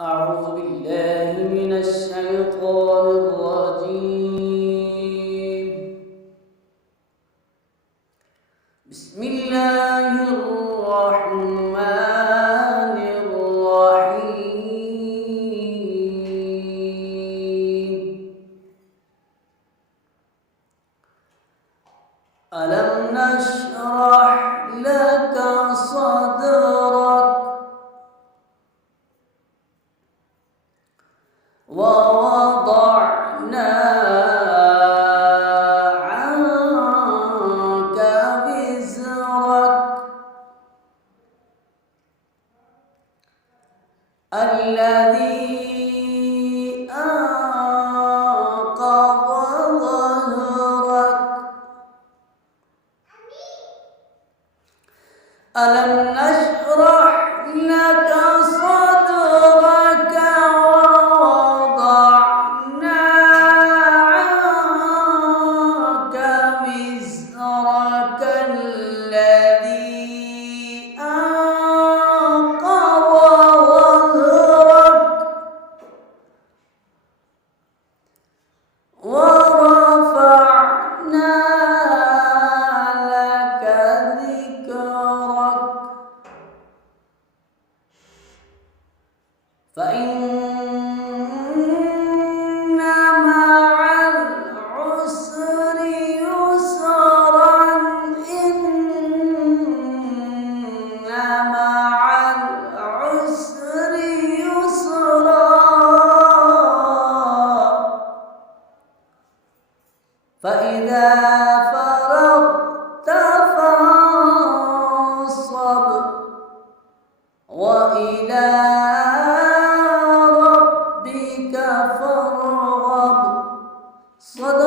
أعوذ بالله من الشيطان الرجيم. بسم الله الرحمن الرحيم. ألم نشرح لك صدرك ووضعنا عنك وزرك الذي أنقض ظهرك. ألم نشرح لك صدرك ووضعنا عنك وزرك الذي أنقض ظهرك ورفعنا لك ذكرك. فإن مع العسر يسرا إن مع العسر يسرا فإذا فرغت فانصب وإلى ربك فارغب. صدق